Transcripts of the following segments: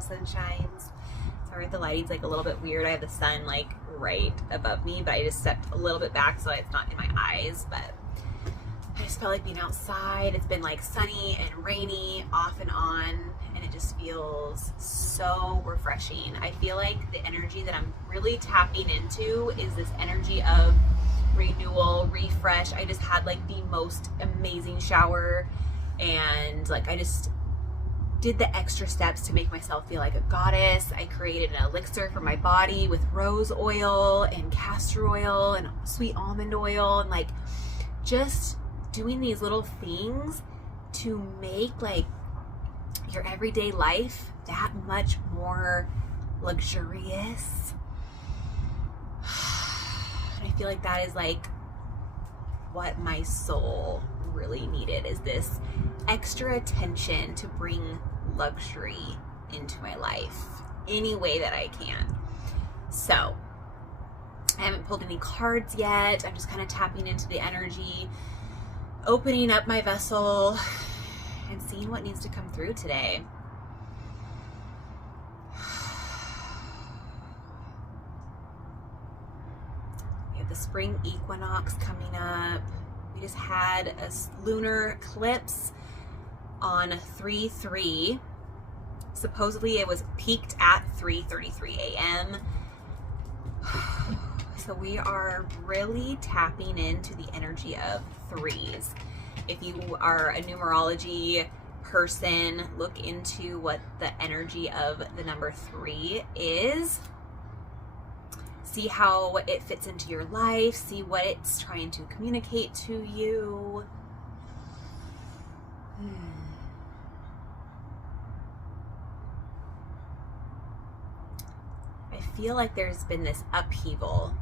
sunshines. Sorry if the lighting's like a little bit weird. I have the sun like right above me, but I just stepped a little bit back so it's not in my eyes. But I just felt like being outside. It's been like sunny and rainy off and on, and it just feels so refreshing. I feel like the energy that I'm really tapping into is this energy of renewal, refresh. I just had like the most amazing shower, and like I just did the extra steps to make myself feel like a goddess. I created an elixir for my body with rose oil and castor oil and sweet almond oil, and like just doing these little things to make like your everyday life that much more luxurious. And I feel like that is like what my soul really needed, is this extra attention to bring luxury into my life any way that I can. So I haven't pulled any cards yet. I'm just kind of tapping into the energy, opening up my vessel and seeing what needs to come through today. We have the spring equinox coming up. We just had a lunar eclipse on 3/3. Supposedly it was peaked at 3:33 a.m. So we are really tapping into the energy of threes. If you are a numerology person, look into what the energy of the number 3 is. See how it fits into your life. See what it's trying to communicate to you. I feel like there's been this upheaval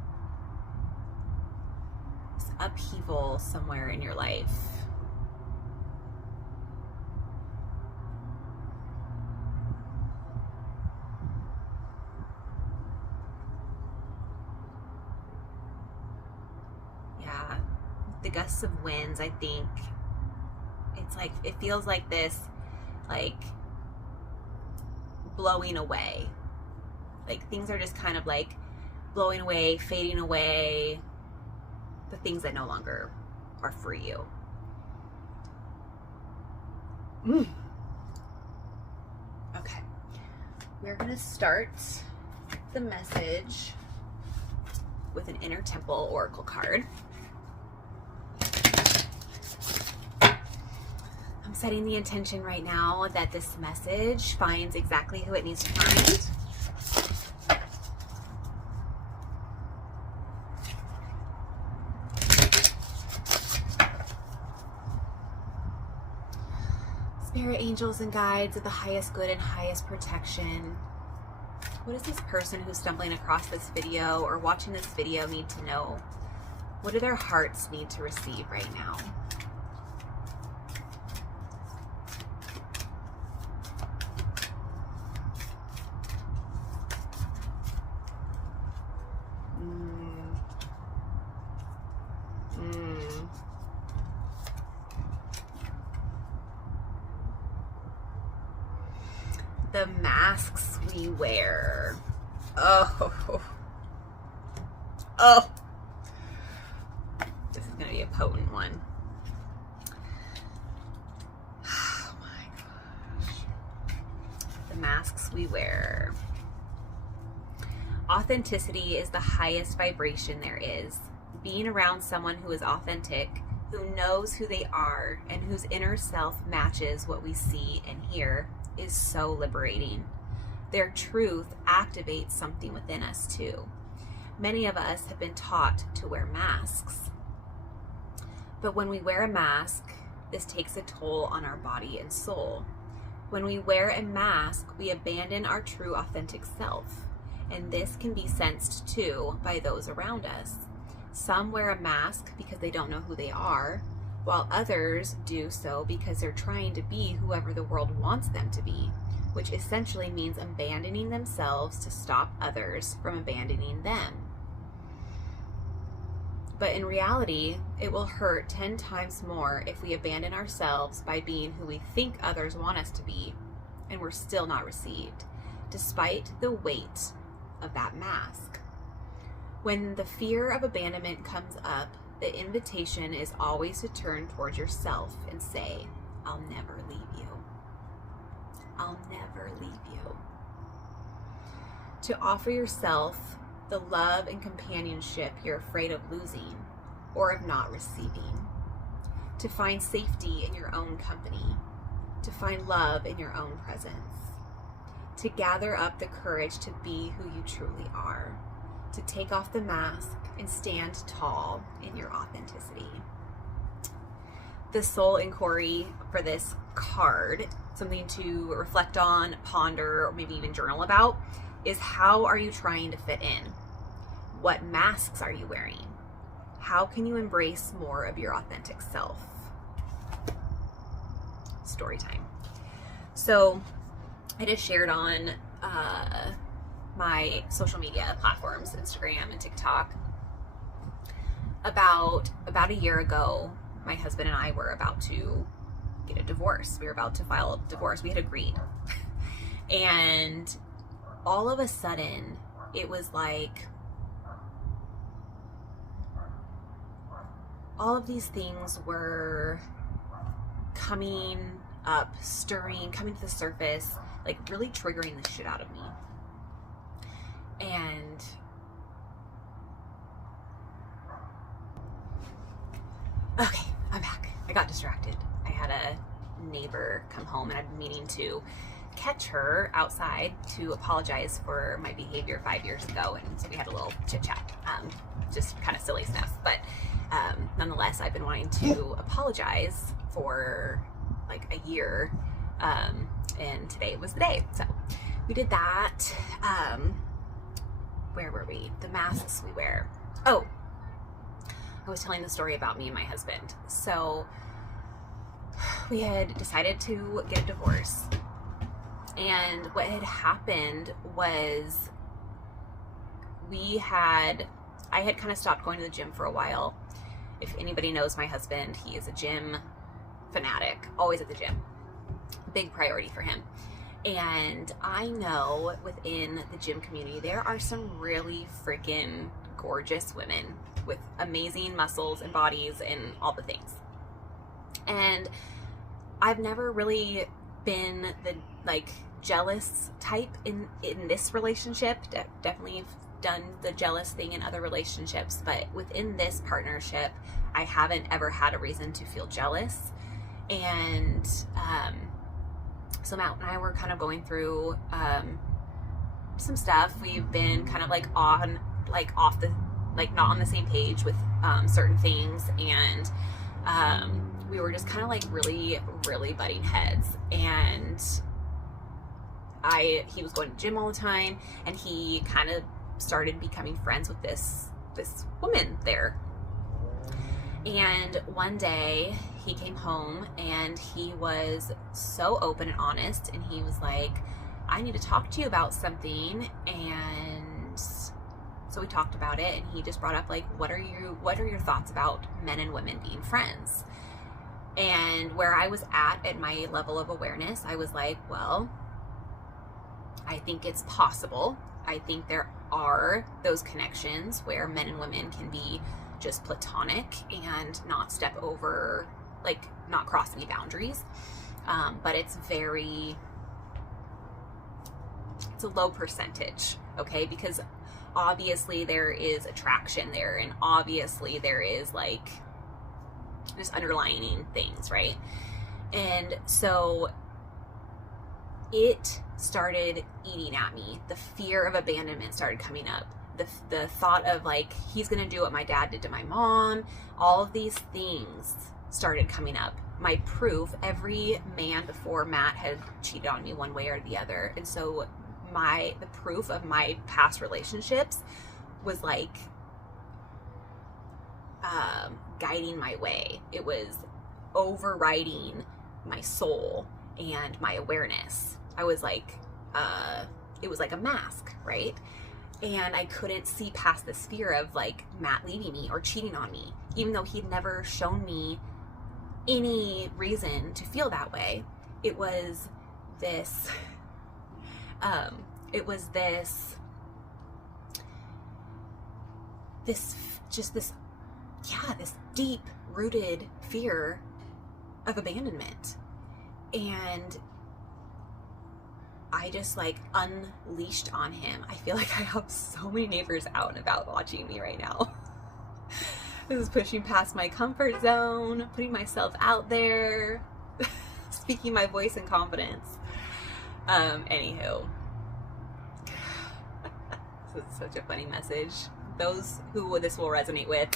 somewhere in your life. Yeah, the gusts of winds, I think it's like, it feels like this, like blowing away. Like things are just kind of like blowing away, fading away, the things that no longer are for you. Okay, we're gonna start the message with an Inner Temple Oracle card. I'm setting the intention right now that this message finds exactly who it needs to find. Spirit, angels, and guides of the highest good and highest protection. What does this person who's stumbling across this video or watching this video need to know? What do their hearts need to receive right now? The masks we wear. Oh. This is going to be a potent one. Oh my gosh. The masks we wear. Authenticity is the highest vibration there is. Being around someone who is authentic, who knows who they are, and whose inner self matches what we see and hear is so liberating. Their truth activates something within us too. Many of us have been taught to wear masks. But when we wear a mask, this takes a toll on our body and soul. When we wear a mask, we abandon our true authentic self. And this can be sensed too by those around us. Some wear a mask because they don't know who they are, while others do so because they're trying to be whoever the world wants them to be, which essentially means abandoning themselves to stop others from abandoning them. But in reality, it will hurt 10 times more if we abandon ourselves by being who we think others want us to be, and we're still not received. despite the weight of that mask. When the fear of abandonment comes up, the invitation is always to turn towards yourself and say, I'll never leave you. I'll never leave you. To offer yourself the love and companionship you're afraid of losing or of not receiving. To find safety in your own company. To find love in your own presence. To gather up the courage to be who you truly are. To take off the mask and stand tall in your authenticity. The soul inquiry for this card, something to reflect on, ponder, or maybe even journal about, is how are you trying to fit in? What masks are you wearing? How can you embrace more of your authentic self? Story time. So I just shared on my social media platforms, Instagram and TikTok, about a year ago, my husband and I were about to get a divorce. We were about to file a divorce. We had agreed. And all of a sudden, it was like all of these things were coming up, stirring, coming to the surface, like really triggering the shit out of me. And okay, I'm back. I got distracted. I had a neighbor come home and I've been meaning to catch her outside to apologize for my behavior 5 years ago. And so we had a little chit chat, just kind of silly stuff. But nonetheless, I've been wanting to apologize for like a year. And today was the day. So we did that. Where were we? The masks we wear. Oh, I was telling the story about me and my husband. So we had decided to get a divorce. And what had happened was I had kind of stopped going to the gym for a while. If anybody knows my husband, he is a gym fanatic, always at the gym. Big priority for him. And I know within the gym community, there are some really freaking gorgeous women with amazing muscles and bodies and all the things. And I've never really been the like jealous type in this relationship. Definitely done the jealous thing in other relationships, but within this partnership, I haven't ever had a reason to feel jealous. And so Matt and I were kind of going through some stuff. We've been kind of like off the, like not on the same page with certain things, and we were just kind of like really, really butting heads. And he was going to the gym all the time, and he kind of started becoming friends with this woman there. And one day he came home and he was so open and honest, and he was like, I need to talk to you about something. And so we talked about it, and he just brought up like, what are your thoughts about men and women being friends? And where I was at my level of awareness, I was like, well, I think it's possible. I think there are those connections where men and women can be just platonic and not step over, like not cross any boundaries. But it's a low percentage, okay? Because obviously there is attraction there, and obviously there is like just underlining things, right? And so it started eating at me. The fear of abandonment started coming up. The thought of like, he's gonna do what my dad did to my mom. All of these things started coming up. My proof, every man before Matt had cheated on me one way or the other. And so the proof of my past relationships was like guiding my way. It was overriding my soul and my awareness. I was like, it was like a mask, right? And I couldn't see past this fear of like Matt leaving me or cheating on me, even though he'd never shown me any reason to feel that way. It was this it was this deep rooted fear of abandonment. And I just like unleashed on him. I feel like I have so many neighbors out and about watching me right now. This is pushing past my comfort zone, putting myself out there, speaking my voice in confidence. Anywho, this is such a funny message. Those who this will resonate with,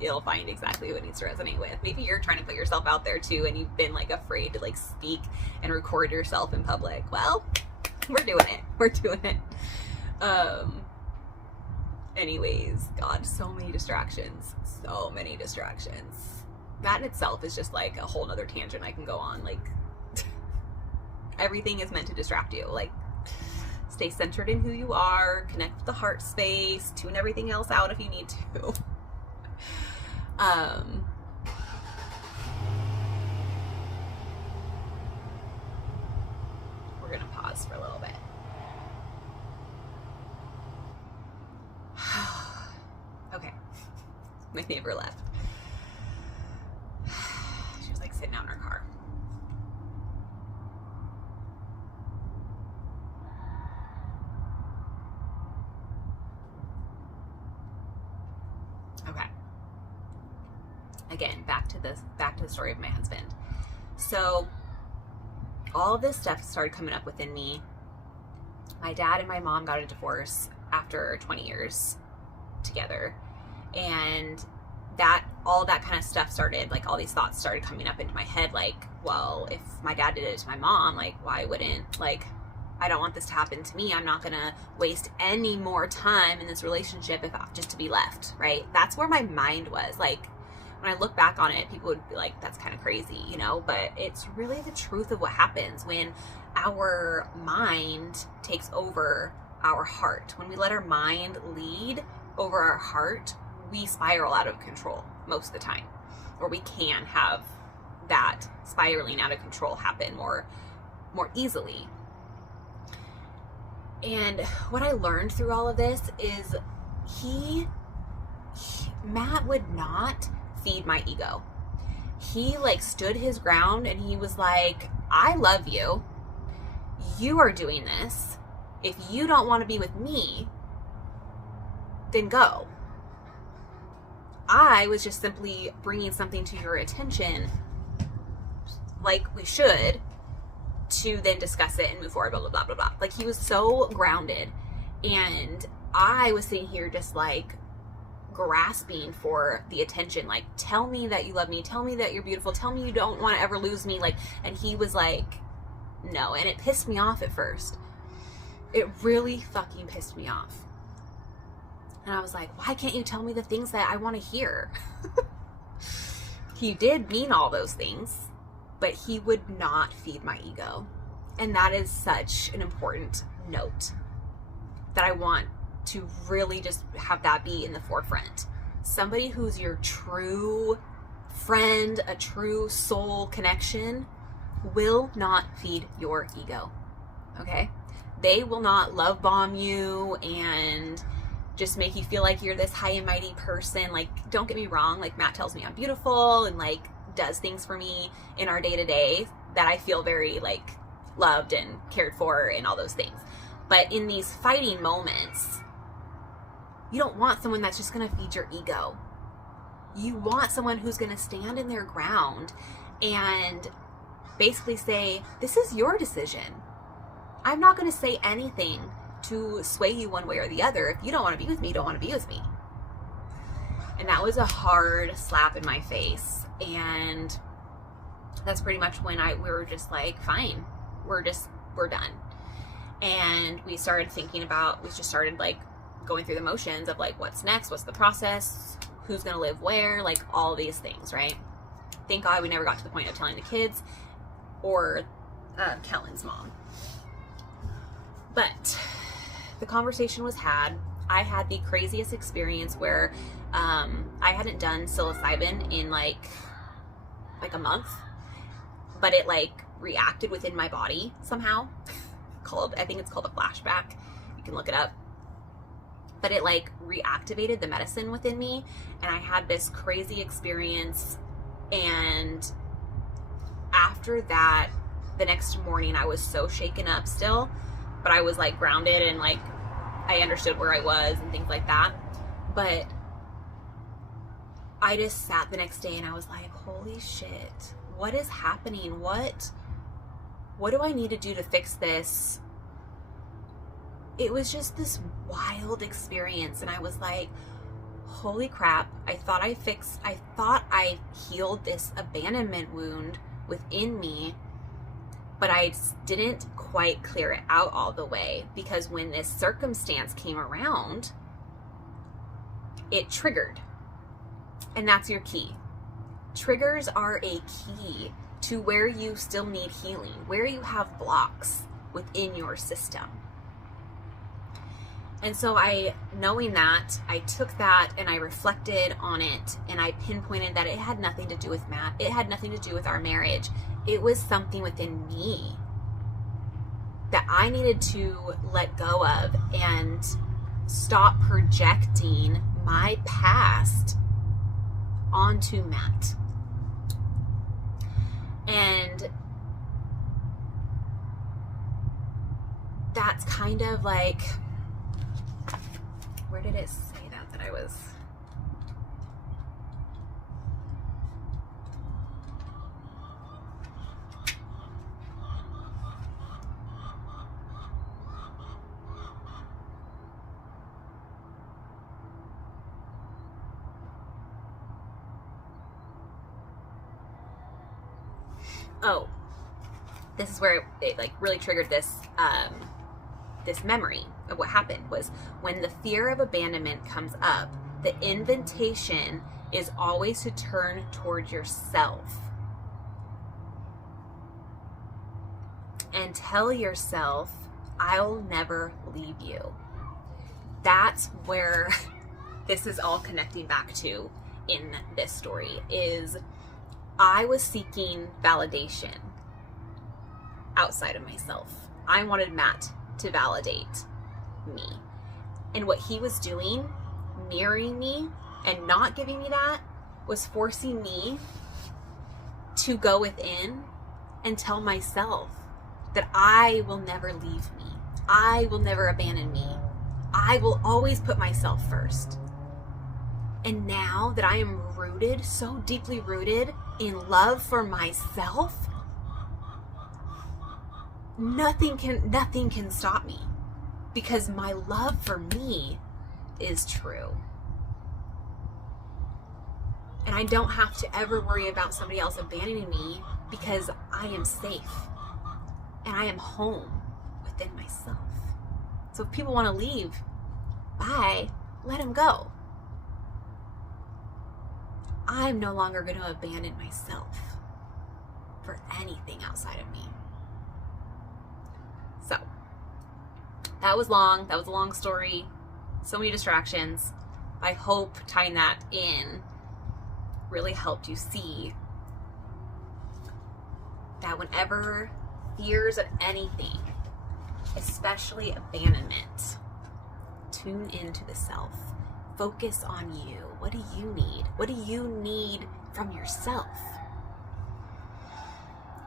you'll find exactly who it needs to resonate with. Maybe you're trying to put yourself out there too, and you've been like afraid to like speak and record yourself in public. Well, we're doing it. Anyways, God, so many distractions. That in itself is just like a whole nother tangent I can go on. Like, everything is meant to distract you. Like, stay centered in who you are, connect with the heart space, tune everything else out if you need to. We're gonna pause for a little bit. Okay, my neighbor left. She was like sitting out in her car. Okay. Again, back to the story of my husband. So all of this stuff started coming up within me. My dad and my mom got a divorce after 20 years together, and all that kind of stuff started, like all these thoughts started coming up into my head, like, well, if my dad did it to my mom, like, why wouldn't, like, I don't want this to happen to me. I'm not gonna waste any more time in this relationship just to be left, right? That's where my mind was. Like, when I look back on it, people would be like, that's kind of crazy, you know, but it's really the truth of what happens when our mind takes over our heart. When we let our mind lead over our heart, we spiral out of control most of the time, or we can have that spiraling out of control happen more easily. And what I learned through all of this is Matt would not feed my ego. He like stood his ground and he was like, I love you. You are doing this. If you don't want to be with me, then go. I was just simply bringing something to your attention, like we should, to then discuss it and move forward, blah, blah, blah, blah, blah. Like, he was so grounded, and I was sitting here just like grasping for the attention, like, tell me that you love me, tell me that you're beautiful, tell me you don't want to ever lose me, like, and he was like, no. And it pissed me off at first. It really fucking pissed me off. And I was like, why can't you tell me the things that I want to hear? He did mean all those things, but he would not feed my ego. And that is such an important note that I want to really just have that be in the forefront. Somebody who's your true friend, a true soul connection, will not feed your ego. Okay? They will not love bomb you and just make you feel like you're this high and mighty person. Like, don't get me wrong, like, Matt tells me I'm beautiful and like does things for me in our day-to-day that I feel very like loved and cared for and all those things. But in these fighting moments, you don't want someone that's just going to feed your ego. You want someone who's going to stand in their ground and basically say, this is your decision. I'm not going to say anything to sway you one way or the other. If you don't want to be with me, you don't want to be with me. And that was a hard slap in my face. And that's pretty much when we were just like, fine, we're done. And we started like going through the motions of like, what's next? What's the process? Who's going to live where? Like, all these things, right? Thank God we never got to the point of telling the kids or Kellen's mom. But the conversation was had. I had the craziest experience where I hadn't done psilocybin in like a month, but it like reacted within my body somehow. I think it's called a flashback. You can look it up. But it like reactivated the medicine within me, and I had this crazy experience. And after that, the next morning I was so shaken up still, but I was like grounded and like I understood where I was and things like that. But I just sat the next day and I was like, holy shit, what is happening? What do I need to do to fix this? It was just this wild experience, and I was like, holy crap, I thought I healed this abandonment wound within me, but I didn't quite clear it out all the way, because when this circumstance came around, it triggered. And that's your key. Triggers are a key to where you still need healing, where you have blocks within your system. And so knowing that, I took that and I reflected on it, and I pinpointed that it had nothing to do with Matt. It had nothing to do with our marriage. It was something within me that I needed to let go of and stop projecting my past onto Matt. And that's kind of like, where did it say that I was? Oh, this is where it like really triggered this this memory of what happened. Was when the fear of abandonment comes up, the invitation is always to turn toward yourself and tell yourself, I'll never leave you. That's where this is all connecting back to in this story. Is I was seeking validation outside of myself. I wanted Matt to validate me. And what he was doing, mirroring me and not giving me that, was forcing me to go within and tell myself that I will never leave me. I will never abandon me. I will always put myself first. And now that I am rooted, so deeply rooted in love for myself, nothing can stop me, because my love for me is true. And I don't have to ever worry about somebody else abandoning me, because I am safe and I am home within myself. So if people want to leave, bye, let them go. I'm no longer going to abandon myself for anything outside of me. So that was long. That was a long story. So many distractions. I hope tying that in really helped you see that whenever fears of anything, especially abandonment, tune into the self. Focus on you. What do you need? What do you need from yourself?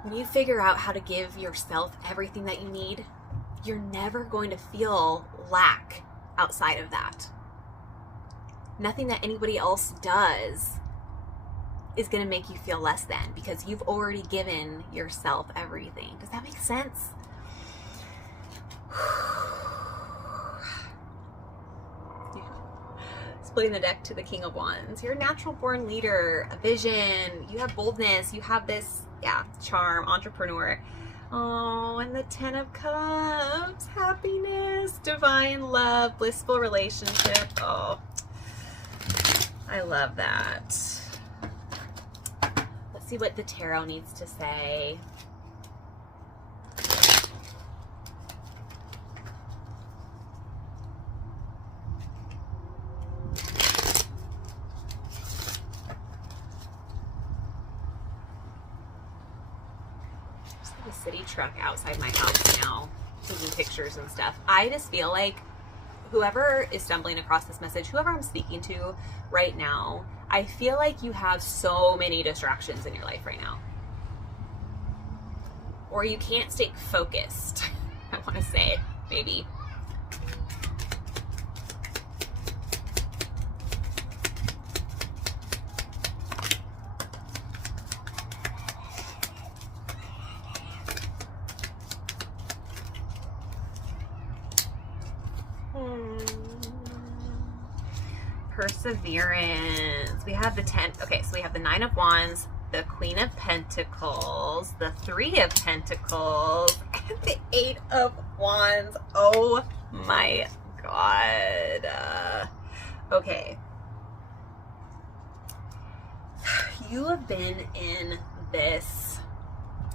When you figure out how to give yourself everything that you need, you're never going to feel lack outside of that. Nothing that anybody else does is going to make you feel less than, because you've already given yourself everything. Does that make sense? Splitting the deck to the King of Wands. You're a natural born leader, a vision, you have boldness, you have this, charm, entrepreneur. Oh, and the 10 of Cups, happiness, divine love, blissful relationship. Oh, I love that. Let's see what the tarot needs to say. City truck outside my house now. taking pictures and stuff. I just feel like whoever is stumbling across this message, whoever I'm speaking to right now, I feel like you have so many distractions in your life right now. Or you can't stay focused, I want to say, maybe. Perseverance. We have the 10. Okay, so we have the 9 of Wands, the Queen of Pentacles, the 3 of Pentacles, and the 8 of Wands. Oh my God. Okay. You have been in this.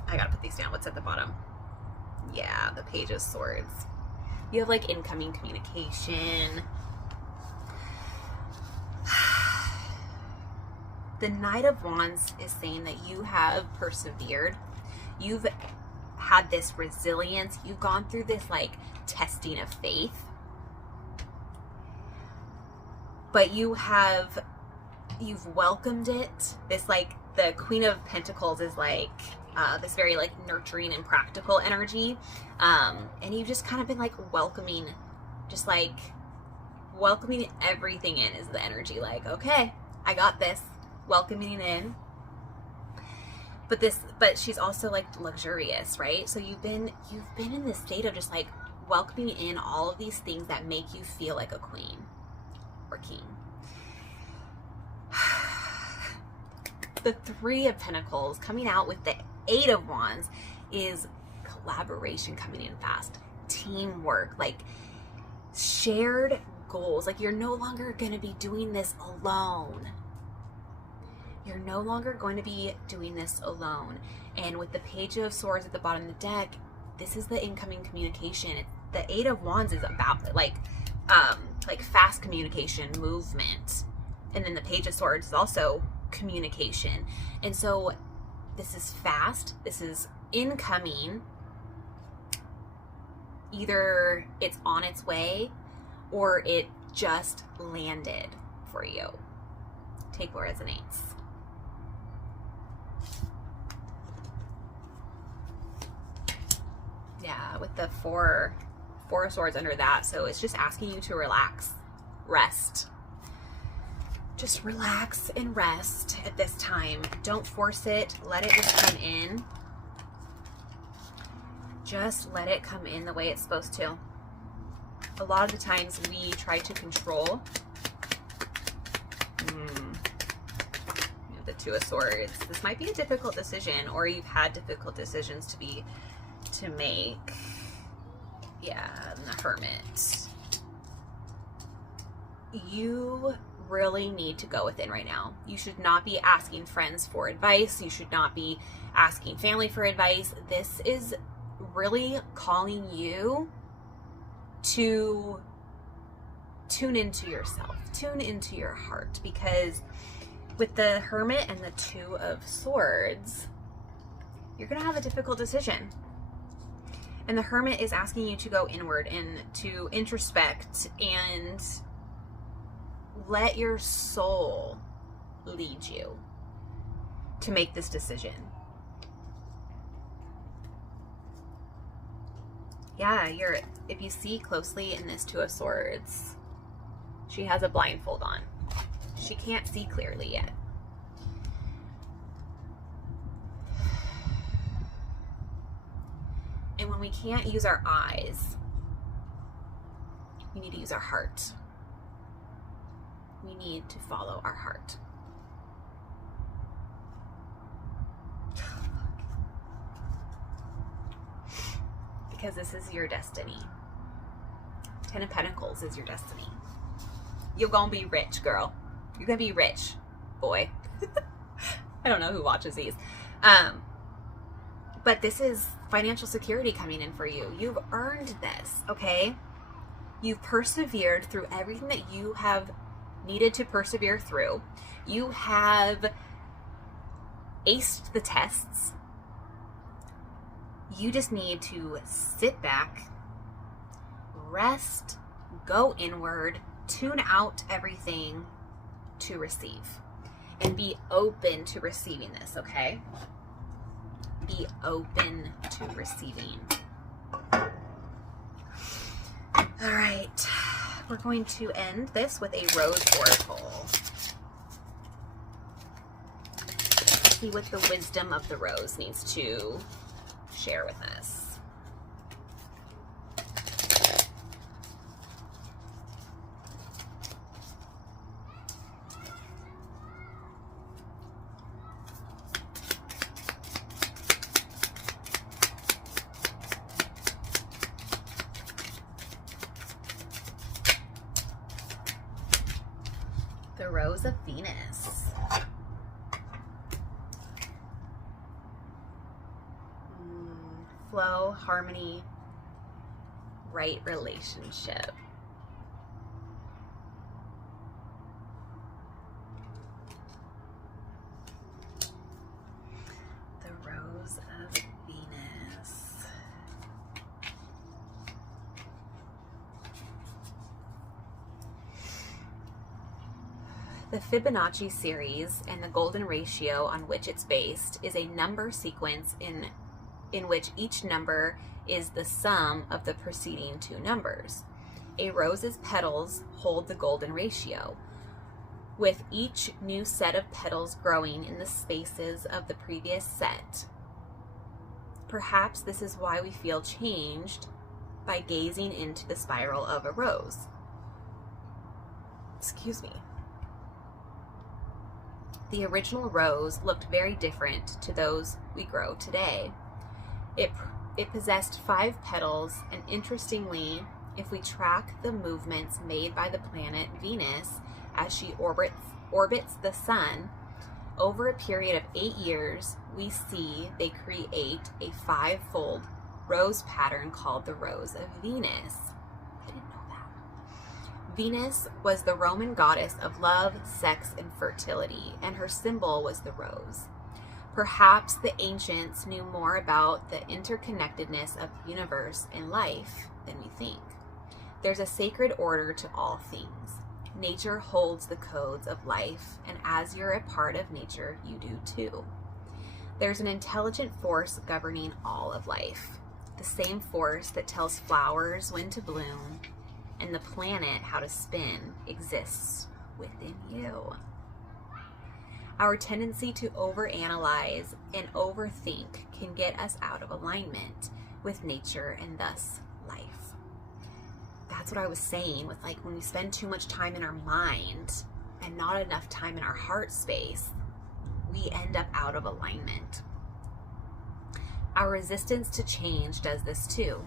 I gotta put these down. What's at the bottom? Yeah, the Page of Swords. You have like incoming communication. The Knight of Wands is saying that you have persevered. You've had this resilience. You've gone through this like testing of faith. But you've welcomed it. This like the Queen of Pentacles is like this very like nurturing and practical energy. And you've just kind of been like welcoming everything in is the energy. Like, okay, I got this. Welcoming in. But she's also like luxurious, right? So you've been in this state of just like welcoming in all of these things that make you feel like a queen or king. The 3 of Pentacles coming out with the 8 of Wands is collaboration coming in fast, teamwork, like shared goals. Like you're no longer going to be doing this alone. You're no longer going to be doing this alone. And with the Page of Swords at the bottom of the deck, this is the incoming communication. The 8 of Wands is about like fast communication, movement. And then the Page of Swords is also communication. And so this is fast. This is incoming. Either it's on its way or it just landed for you. Take what resonates. Yeah, with the four of Swords under that. So it's just asking you to relax, rest. Just relax and rest at this time. Don't force it. Let it just come in. Just let it come in the way it's supposed to. A lot of the times we try to control. The 2 of Swords. This might be a difficult decision, or you've had difficult decisions to make. Yeah, and the Hermit. You really need to go within right now. You should not be asking friends for advice. You should not be asking family for advice. This is really calling you to tune into yourself, tune into your heart, because with the Hermit and the 2 of Swords, you're going to have a difficult decision. And the Hermit is asking you to go inward and to introspect and let your soul lead you to make this decision. Yeah, if you see closely in this 2 of Swords, she has a blindfold on. She can't see clearly yet. And when we can't use our eyes, we need to use our heart. We need to follow our heart. Because this is your destiny. 10 of Pentacles is your destiny. You're gonna be rich, girl. You're gonna be rich, boy. I don't know who watches these. But this is financial security coming in for you. You've earned this, okay? You've persevered through everything that you have needed to persevere through. You have aced the tests. You just need to sit back, rest, go inward, tune out everything to receive, and be open to receiving this, okay? Be open to receiving. All right, we're going to end this with a rose oracle. See what the wisdom of the rose needs to share with us. The Rose of Venus. Flow, harmony, right relationship. The Rose of Venus. The Fibonacci series and the golden ratio on which it's based is a number sequence in which each number is the sum of the preceding two numbers. A rose's petals hold the golden ratio, with each new set of petals growing in the spaces of the previous set. Perhaps this is why we feel changed by gazing into the spiral of a rose. Excuse me. The original rose looked very different to those we grow today. It possessed 5 petals, and interestingly, if we track the movements made by the planet Venus as she orbits the sun, over a period of 8 years, we see they create a 5-fold rose pattern called the Rose of Venus. I didn't know that. Venus was the Roman goddess of love, sex, and fertility, and her symbol was the rose. Perhaps the ancients knew more about the interconnectedness of the universe and life than we think. There's a sacred order to all things. Nature holds the codes of life, and as you're a part of nature, you do too. There's an intelligent force governing all of life, the same force that tells flowers when to bloom and the planet how to spin exists within you. Our tendency to overanalyze and overthink can get us out of alignment with nature and thus life. That's what I was saying with, like, when we spend too much time in our mind and not enough time in our heart space, we end up out of alignment. Our resistance to change does this too.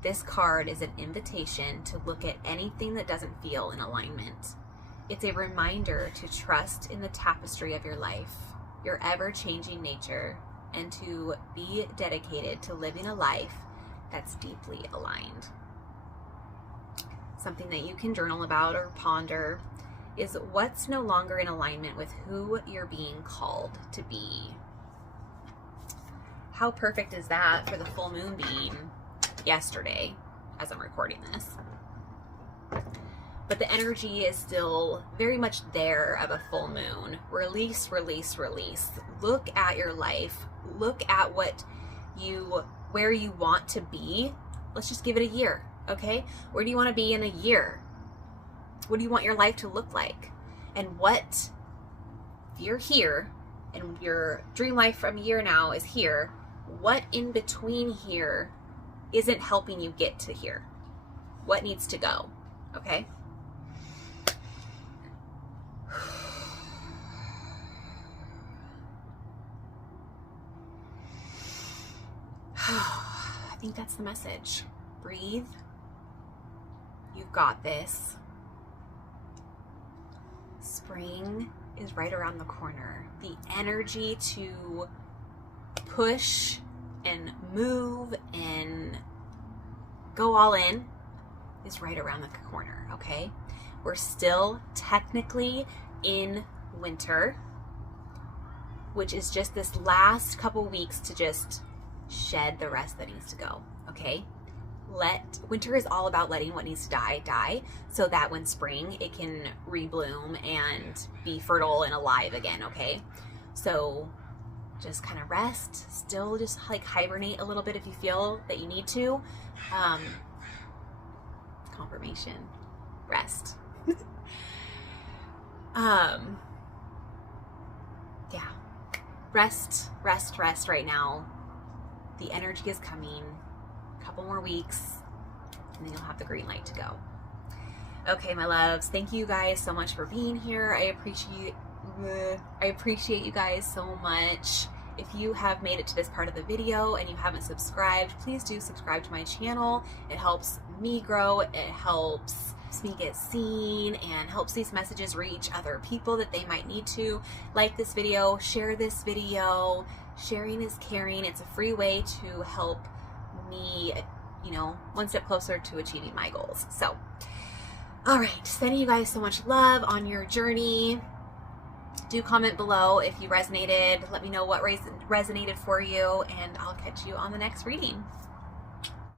This card is an invitation to look at anything that doesn't feel in alignment. It's a reminder to trust in the tapestry of your life, your ever-changing nature, and to be dedicated to living a life that's deeply aligned. Something that you can journal about or ponder is what's no longer in alignment with who you're being called to be. How perfect is that for the full moon being yesterday as I'm recording this? But the energy is still very much there of a full moon. Release, release, release. Look at your life. Look at where you want to be. Let's just give it a year, okay? Where do you want to be in a year? What do you want your life to look like? And what, if you're here and your dream life from a year now is here, what in between here isn't helping you get to here? What needs to go, okay? I think that's the message. Breathe. You've got this. Spring is right around the corner. The energy to push and move and go all in is right around the corner, okay? We're still technically in winter, which is just this last couple weeks to just shed the rest that needs to go, okay? winter is all about letting what needs to die, so that when spring, it can rebloom and be fertile and alive again, okay? So just kind of rest, still just like hibernate a little bit if you feel that you need to. Confirmation, rest. Yeah, rest right now. The energy is coming. A couple more weeks and then you'll have the green light to go. Okay, my loves, thank you guys so much for being here. I appreciate you guys so much. If you have made it to this part of the video and you haven't subscribed, please do subscribe to my channel. It helps me grow, it helps me get seen, and helps these messages reach other people that they might need to. Like this video, share this video. Sharing is caring. It's a free way to help me, you know, one step closer to achieving my goals. So, all right, sending you guys so much love on your journey. Do comment below if you resonated. Let me know what resonated for you, and I'll catch you on the next reading.